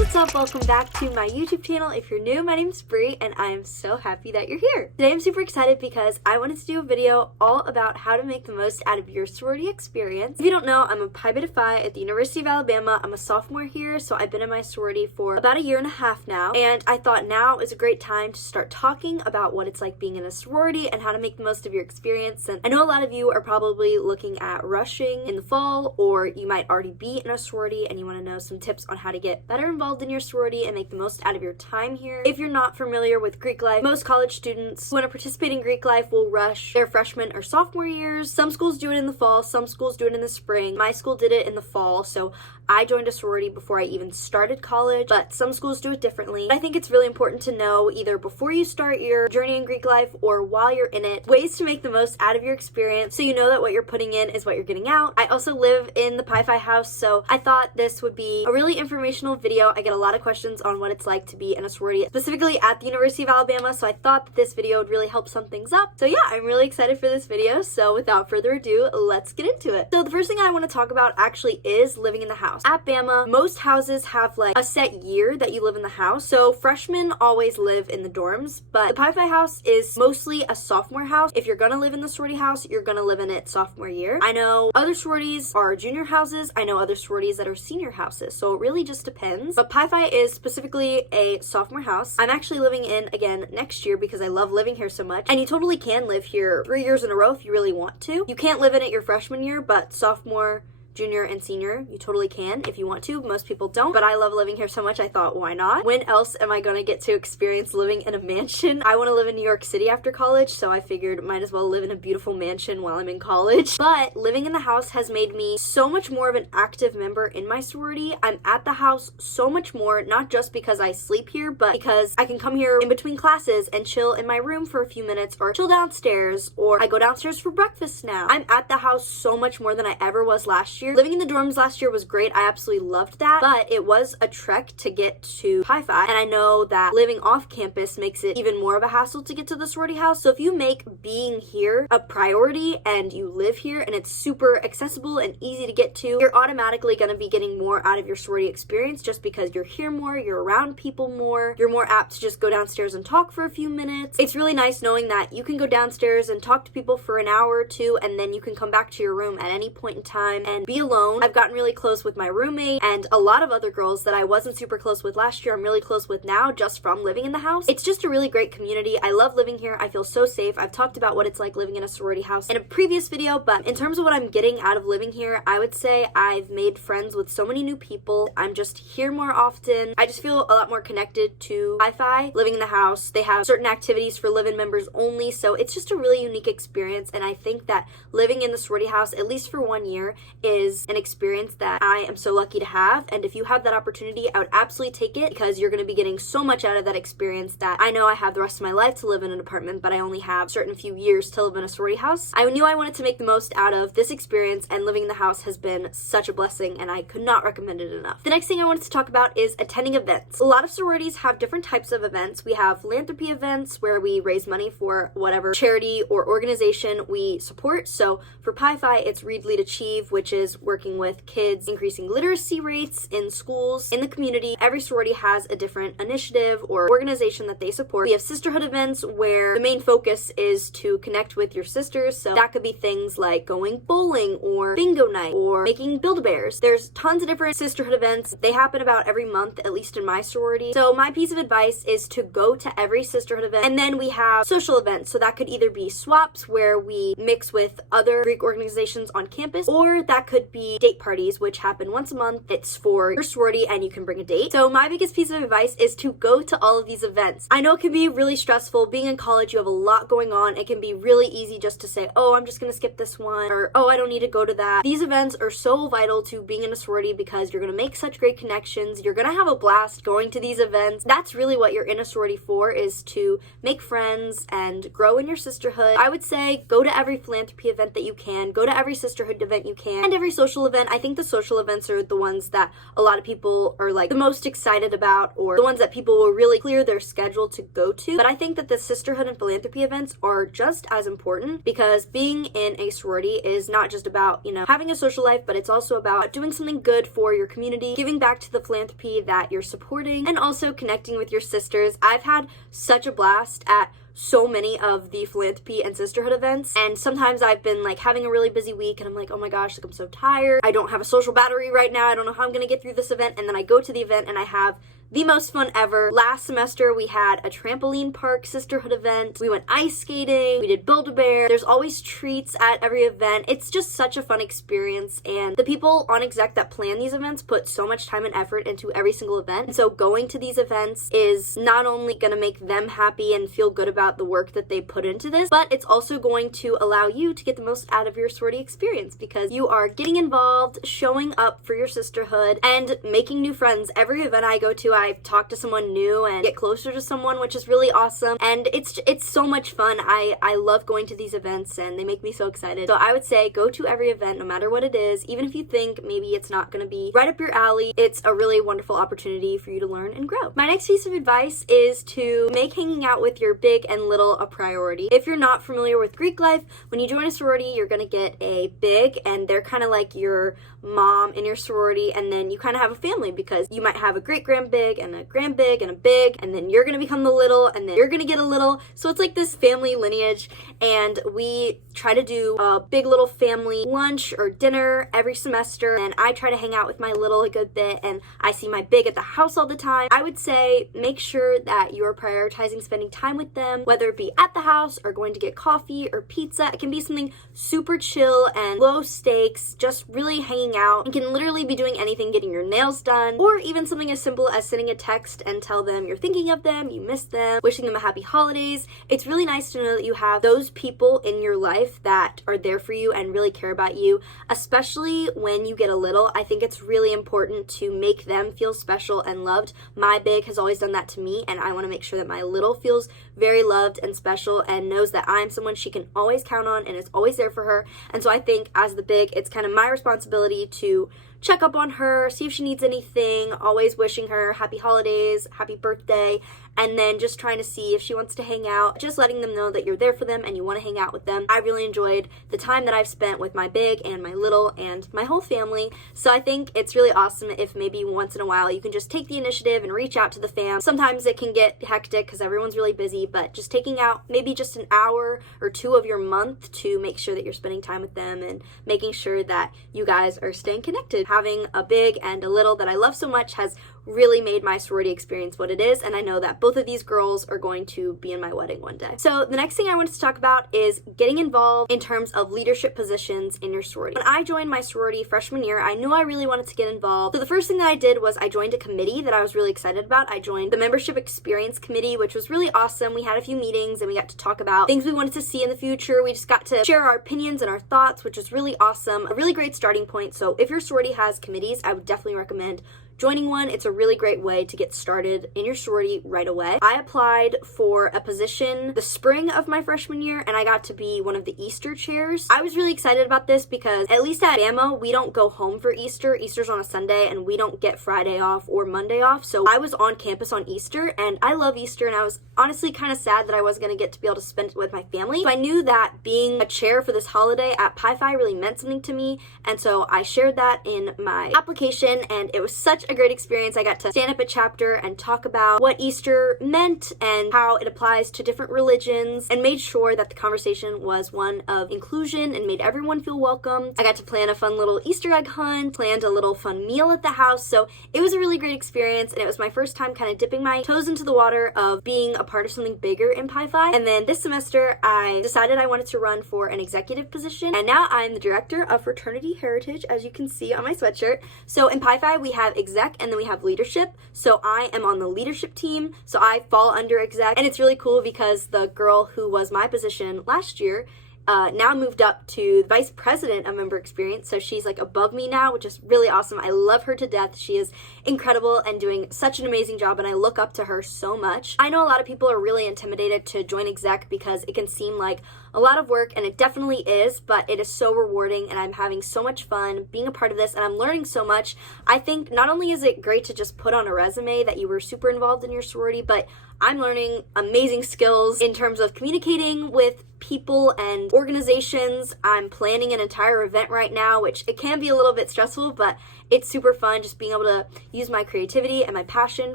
what's up? Welcome back to my YouTube channel. If you're new, my name's Brie and I am so happy that you're here. Today I'm super excited because I wanted to do a video all about how to make the most out of your sorority experience. If you don't know, I'm a Pi Beta Phi at the University of Alabama. I'm a sophomore here, so I've been in my sorority for about a year and a half now, and I thought now is a great time to start talking about what it's like being in a sorority and how to make the most of your experience. And I know a lot of you are probably looking at rushing in the fall, or you might already be in a sorority and you want to know some tips on how to get better involved in your sorority and make the most out of your time here. If you're not familiar with Greek life, most college students who want to participate in Greek life will rush their freshman or sophomore years. Some schools do it in the fall, some schools do it in the spring. My school did it in the fall, so I joined a sorority before I even started college, but some schools do it differently. I think it's really important to know, either before you start your journey in Greek life or while you're in it, ways to make the most out of your experience so you know that what you're putting in is what you're getting out. I also live in the Pi Phi house, so I thought this would be a really informational video. I get a lot of questions on what it's like to be in a sorority, specifically at the University of Alabama, so I thought that this video would really help sum things up. So yeah, I'm really excited for this video, so without further ado, let's get into it. So the first thing I want to talk about actually is living in the house. At Bama, most houses have like a set year that you live in the house, so freshmen always live in the dorms, but the Pi Phi house is mostly a sophomore house. If you're gonna live in the sorority house, you're gonna live in it sophomore year. I know other sororities are junior houses, I know other sororities that are senior houses, so it really just depends. But Pi Phi is specifically a sophomore house. I'm actually living in again next year because I love living here so much, and you totally can live here 3 years in a row if you really want to. You can't live in it your freshman year, but sophomore, junior, and senior, you totally can if you want to. Most people don't, but I love living here so much I thought, why not? When else am I gonna get to experience living in a mansion? I want to live in New York City after college, so I figured might as well live in a beautiful mansion while I'm in college. But living in the house has made me so much more of an active member in my sorority. I'm at the house so much more, not just because I sleep here, but because I can come here in between classes and chill in my room for a few minutes, or chill downstairs, or I go downstairs for breakfast now. I'm at the house so much more than I ever was last year. Living in the dorms last year was great. I absolutely loved that, but it was a trek to get to Pi Phi, and I know that living off campus makes it even more of a hassle to get to the sorority house. So if you make being here a priority and you live here and it's super accessible and easy to get to, you're automatically going to be getting more out of your sorority experience just because you're here more, you're around people more, you're more apt to just go downstairs and talk for a few minutes. It's really nice knowing that you can go downstairs and talk to people for an hour or two, and then you can come back to your room at any point in time and be alone. I've gotten really close with my roommate and a lot of other girls that I wasn't super close with last year I'm really close with now just from living in the house. It's just a really great community. I love living here. I feel so safe. I've talked about what it's like living in a sorority house in a previous video, but in terms of what I'm getting out of living here, I would say I've made friends with so many new people. I'm just here more often. I just feel a lot more connected to Pi Phi. Living in the house, they have certain activities for live-in members only, so it's just a really unique experience, and I think that living in the sorority house, at least for 1 year, is an experience that I am so lucky to have. And if you have that opportunity, I would absolutely take it, because you're going to be getting so much out of that experience that I know I have the rest of my life to live in an apartment, but I only have a certain few years to live in a sorority house. I knew I wanted to make the most out of this experience, and living in the house has been such a blessing, and I could not recommend it enough. The next thing I wanted to talk about is attending events. A lot of sororities have different types of events. We have philanthropy events where we raise money for whatever charity or organization we support. So for Pi Phi, it's Read, Lead, Achieve, which is working with kids, increasing literacy rates in schools, in the community. Every sorority has a different initiative or organization that they support. We have sisterhood events where the main focus is to connect with your sisters, so that could be things like going bowling or bingo night or making Build-A-Bears. There's tons of different sisterhood events. They happen about every month, at least in my sorority. So my piece of advice is to go to every sisterhood event. And then we have social events, so that could either be swaps where we mix with other Greek organizations on campus, or that could be date parties, which happen once a month. It's for your sorority and you can bring a date. So my biggest piece of advice is to go to all of these events. I know it can be really stressful. Being in college, you have a lot going on. It can be really easy just to say, oh, I'm just gonna skip this one, or oh, I don't need to go to that. These events are so vital to being in a sorority because you're gonna make such great connections. You're gonna have a blast going to these events. That's really what you're in a sorority for, is to make friends and grow in your sisterhood. I would say go to every philanthropy event that you can, go to every sisterhood event you can, and every every social event, I think the social events are the ones that a lot of people are like the most excited about, or the ones that people will really clear their schedule to go to. But I think that the sisterhood and philanthropy events are just as important, because being in a sorority is not just about, you know, having a social life, but it's also about doing something good for your community, giving back to the philanthropy that you're supporting, and also connecting with your sisters. I've had such a blast at so many of the philanthropy and sisterhood events, and sometimes I've been like having a really busy week and I'm like, oh my gosh, like I'm so tired, I don't have a social battery right now, I don't know how I'm gonna get through this event, and then I go to the event and I have the most fun ever. Last semester we had a trampoline park sisterhood event, we went ice skating, we did Build-A-Bear. There's always treats at every event. It's just such a fun experience, and the people on exec that plan these events put so much time and effort into every single event. And so going to these events is not only gonna make them happy and feel good about the work that they put into this, but it's also going to allow you to get the most out of your sorority experience, because you are getting involved, showing up for your sisterhood, and making new friends. Every event I go to, I talk to someone new and get closer to someone, which is really awesome, and it's so much fun. I love going to these events and they make me so excited. So I would say go to every event, no matter what it is. Even if you think maybe it's not going to be right up your alley, it's a really wonderful opportunity for you to learn and grow. My next piece of advice is to make hanging out with your big and little a priority. If you're not familiar with Greek life, when you join a sorority, you're going to get a big, and they're kind of like your mom in your sorority, and then you kind of have a family, because you might have a great grand big and a grand big and a big, and then you're gonna become the little, and then you're gonna get a little. So it's like this family lineage, and we try to do a big little family lunch or dinner every semester, and I try to hang out with my little a good bit, and I see my big at the house all the time. I would say make sure that you're prioritizing spending time with them, whether it be at the house or going to get coffee or pizza. It can be something super chill and low stakes, just really hanging out. You can literally be doing anything, getting your nails done, or even something as simple as sending a text and tell them you're thinking of them, you miss them, wishing them a happy holidays. It's really nice to know that you have those people in your life that are there for you and really care about you, especially when you get a little. I think it's really important to make them feel special and loved. My big has always done that to me, and I want to make sure that my little feels very loved and special and knows that I'm someone she can always count on and is always there for her. And so I think as the big, it's kind of my responsibility to check up on her, see if she needs anything, always wishing her happy holidays, happy birthday, and then just trying to see if she wants to hang out, just letting them know that you're there for them and you want to hang out with them. I really enjoyed the time that I've spent with my big and my little and my whole family, so I think it's really awesome if maybe once in a while you can just take the initiative and reach out to the fam. Sometimes it can get hectic because everyone's really busy, but just taking out maybe just an hour or two of your month to make sure that you're spending time with them and making sure that you guys are staying connected. Having a big and a little that I love so much has really made my sorority experience what it is, and I know that both of these girls are going to be in my wedding one day. So the next thing I wanted to talk about is getting involved in terms of leadership positions in your sorority. When I joined my sorority freshman year, I knew I really wanted to get involved. So the first thing that I did was I joined a committee that I was really excited about. I joined the membership experience committee, which was really awesome. We had a few meetings and we got to talk about things we wanted to see in the future. We just got to share our opinions and our thoughts, which was really awesome. A really great starting point. So if your sorority has committees, I would definitely recommend joining one. It's a really great way to get started in your sorority right away. I applied for a position the spring of my freshman year, and I got to be one of the Easter chairs. I was really excited about this because at least at Bama, we don't go home for Easter. Easter's on a Sunday, and we don't get Friday off or Monday off. So I was on campus on Easter, and I love Easter, and I was honestly kind of sad that I wasn't going to get to be able to spend it with my family. So I knew that being a chair for this holiday at Pi Phi really meant something to me, and so I shared that in my application, and it was such a great experience. I got to stand up at chapter and talk about what Easter meant and how it applies to different religions, and made sure that the conversation was one of inclusion and made everyone feel welcome. I got to plan a fun little Easter egg hunt, planned a little fun meal at the house, so it was a really great experience, and it was my first time kind of dipping my toes into the water of being a part of something bigger in Pi Phi. And then this semester I decided I wanted to run for an executive position, and now I'm the director of fraternity heritage, as you can see on my sweatshirt. So in Pi Phi we have exec and then we have leadership. So I am on the leadership team, so I fall under exec, and it's really cool because the girl who was my position last year now moved up to vice president of member experience, so she's like above me now, which is really awesome. I love her to death. She is incredible and doing such an amazing job, and I look up to her so much. I know a lot of people are really intimidated to join exec because it can seem like a lot of work, and it definitely is, but it is so rewarding, and I'm having so much fun being a part of this, and I'm learning so much. I think not only is it great to just put on a resume that you were super involved in your sorority, but I'm learning amazing skills in terms of communicating with people and organizations. I'm planning an entire event right now, which it can be a little bit stressful, but it's super fun just being able to use my creativity and my passion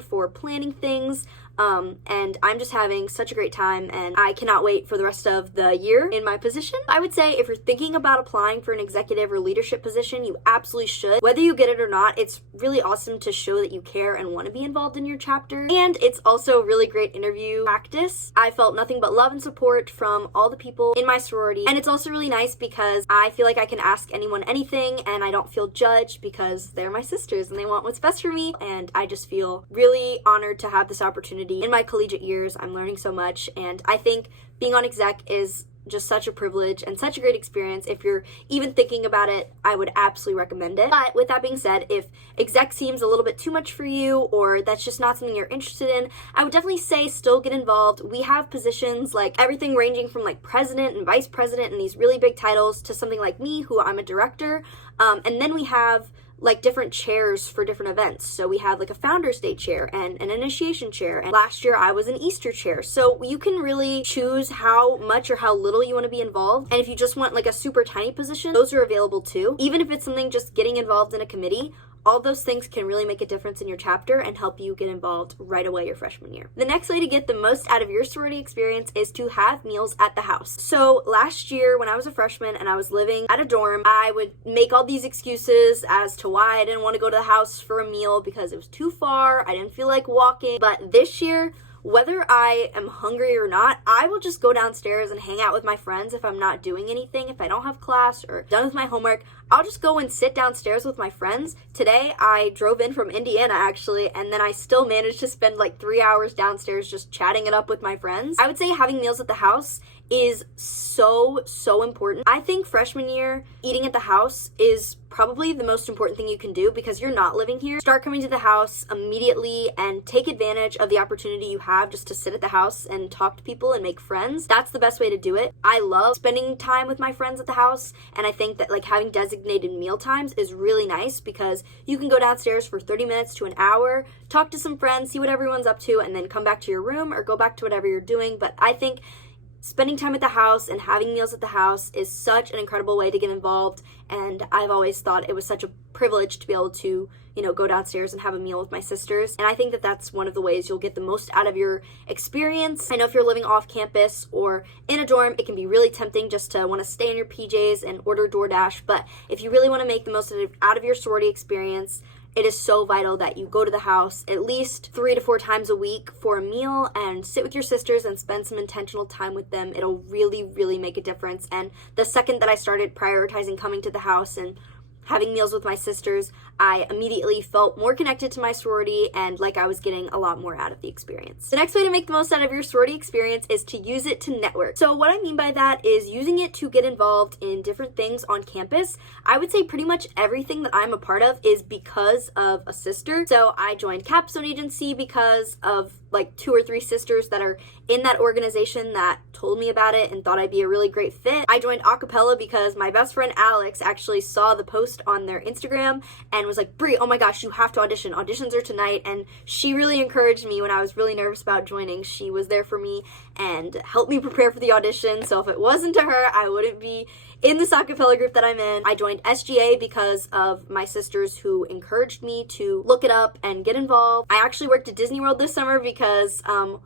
for planning things. And I'm just having such a great time, and I cannot wait for the rest of the year in my position. I would say if you're thinking about applying for an executive or leadership position, you absolutely should. Whether you get it or not, it's really awesome to show that you care and want to be involved in your chapter. And it's also really great interview practice. I felt nothing but love and support from all the people in my sorority. And it's also really nice because I feel like I can ask anyone anything, and I don't feel judged because they're my sisters and they want what's best for me. And I just feel really honored to have this opportunity. In my collegiate years, I'm learning so much, and I think being on exec is just such a privilege and such a great experience. If you're even thinking about it, I would absolutely recommend it. But with that being said, if exec seems a little bit too much for you, or that's just not something you're interested in, I would definitely say still get involved. We have positions like everything ranging from like president and vice president and these really big titles to something like me, who I'm a director. And then we have like different chairs for different events. So we have like a Founders Day chair and an initiation chair. And last year I was an Easter chair. So you can really choose how much or how little you want to be involved. And if you just want like a super tiny position, those are available too. Even if it's something just getting involved in a committee, all those things can really make a difference in your chapter and help you get involved right away your freshman year. The next way to get the most out of your sorority experience is to have meals at the house. So last year when I was a freshman and I was living at a dorm, I would make all these excuses as to why I didn't want to go to the house for a meal because it was too far, I didn't feel like walking. But this year, whether I am hungry or not, I will just go downstairs and hang out with my friends if I'm not doing anything. If I don't have class or done with my homework, I'll just go and sit downstairs with my friends. Today, I drove in from Indiana actually, and then I still managed to spend like 3 hours downstairs just chatting it up with my friends. I would say having meals at the house is so important. I think freshman year, eating at the house is probably the most important thing you can do because you're not living here. Start coming to the house immediately and take advantage of the opportunity you have just to sit at the house and talk to people and make friends. That's the best way to do it. I love spending time with my friends at the house, and I think that like having designated meal times is really nice because you can go downstairs for 30 minutes to an hour, talk to some friends, see what everyone's up to, and then come back to your room or go back to whatever you're doing. But I think spending time at the house and having meals at the house is such an incredible way to get involved, and I've always thought it was such a privilege to be able to, go downstairs and have a meal with my sisters. And I think that that's one of the ways you'll get the most out of your experience. I know if you're living off campus or in a dorm, it can be really tempting just to want to stay in your PJs and order DoorDash, but if you really want to make the most out of your sorority experience, it is so vital that you go to the house at least 3 to 4 times a week for a meal and sit with your sisters and spend some intentional time with them. It'll really make a difference. And the second that I started prioritizing coming to the house and having meals with my sisters, I immediately felt more connected to my sorority and like I was getting a lot more out of the experience. The next way to make the most out of your sorority experience is to use it to network. So what I mean by that is using it to get involved in different things on campus. I would say pretty much everything that I'm a part of is because of a sister. So I joined Capstone Agency because of like 2 or 3 sisters that are in that organization that told me about it and thought I'd be a really great fit. I joined Acapella because my best friend Alex actually saw the post on their Instagram and was like, "Brie, oh my gosh, you have to audition. Auditions are tonight." And she really encouraged me when I was really nervous about joining. She was there for me and helped me prepare for the audition. So if it wasn't to her, I wouldn't be in this acapella group that I'm in. I joined SGA because of my sisters who encouraged me to look it up and get involved. I actually worked at Disney World this summer because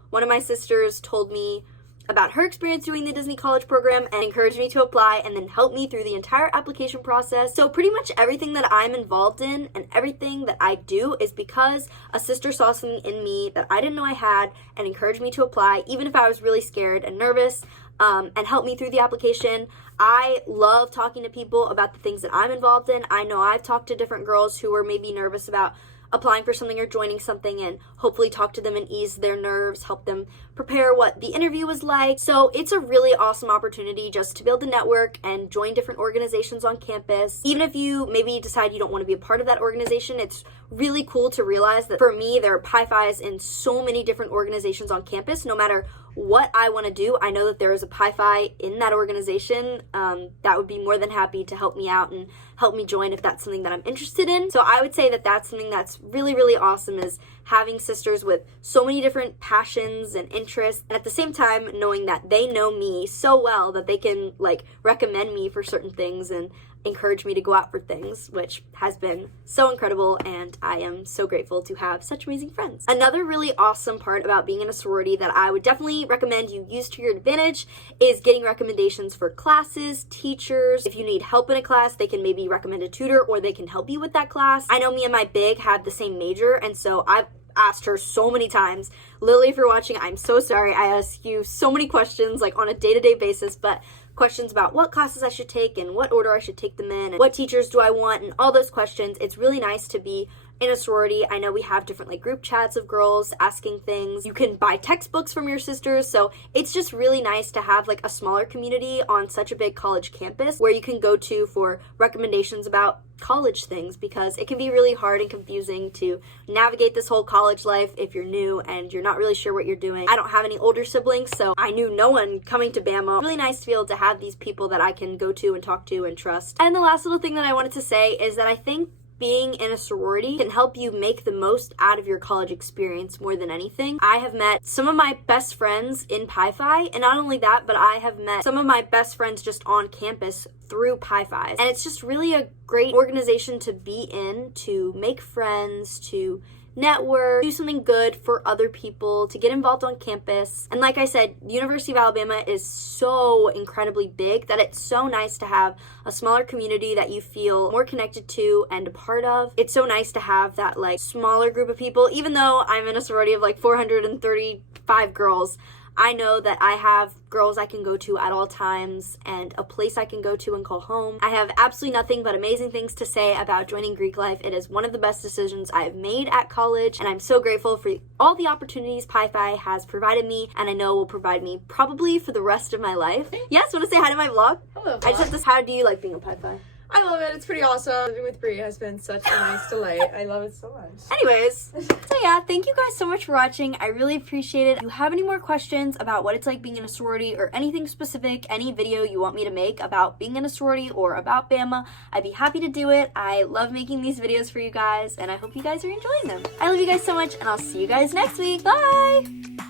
one of my sisters told me about her experience doing the Disney College program and encouraged me to apply and then helped me through the entire application process. So pretty much everything that I'm involved in and everything that I do is because a sister saw something in me that I didn't know I had and encouraged me to apply, even if I was really scared and nervous, and helped me through the application. I love talking to people about the things that I'm involved in. I know I've talked to different girls who were maybe nervous about applying for something or joining something, and hopefully talk to them and ease their nerves, help them prepare what the interview was like. So it's a really awesome opportunity just to build a network and join different organizations on campus. Even if you maybe decide you don't want to be a part of that organization, it's really cool to realize that for me, there are Pi Phis in so many different organizations on campus. No matter what I want to do, I know that there is a Pi Phi in that organization that would be more than happy to help me out and help me join if that's something that I'm interested in. So I would say that that's something that's really, really awesome, is having sisters with so many different passions and interests, and at the same time knowing that they know me so well that they can like recommend me for certain things and encourage me to go out for things, which has been so incredible, and I am so grateful to have such amazing friends. Another really awesome part about being in a sorority that I would definitely recommend you use to your advantage is getting recommendations for classes, teachers. If you need help in a class, they can maybe recommend a tutor or they can help you with that class. I know me and my big have the same major, and so I've asked her so many times. Lily, if you're watching, I'm so sorry. I ask you so many questions like on a day-to-day basis, but questions about what classes I should take and what order I should take them in and what teachers do I want and all those questions. It's really nice to be in a sorority. I know we have different like group chats of girls asking things. You can buy textbooks from your sisters, so it's just really nice to have like a smaller community on such a big college campus where you can go to for recommendations about college things, because it can be really hard and confusing to navigate this whole college life if you're new and you're not really sure what you're doing. I don't have any older siblings, so I knew no one coming to Bama. Really nice to be able to have these people that I can go to and talk to and trust. And the last little thing that I wanted to say is that I think being in a sorority can help you make the most out of your college experience more than anything. I have met some of my best friends in Pi Phi, and not only that, but I have met some of my best friends just on campus through Pi Phis. And it's just really a great organization to be in, to make friends, to network, do something good for other people, to get involved on campus. And like I said, University of Alabama is so incredibly big that it's so nice to have a smaller community that you feel more connected to and a part of. It's so nice to have that like smaller group of people. Even though I'm in a sorority of like 435 girls, I know that I have girls I can go to at all times and a place I can go to and call home. I have absolutely nothing but amazing things to say about joining Greek life. It is one of the best decisions I have made at college, and I'm so grateful for all the opportunities Pi Phi has provided me, and I know will provide me probably for the rest of my life. Yes, want to say hi to my vlog? Hello, vlog. I just have this. How do you like being a Pi Phi? I love it. It's pretty awesome. Living with Brie has been such a nice delight. I love it so much. Anyways, so yeah, thank you guys so much for watching. I really appreciate it. If you have any more questions about what it's like being in a sorority or anything specific, any video you want me to make about being in a sorority or about Bama, I'd be happy to do it. I love making these videos for you guys, and I hope you guys are enjoying them. I love you guys so much, and I'll see you guys next week. Bye!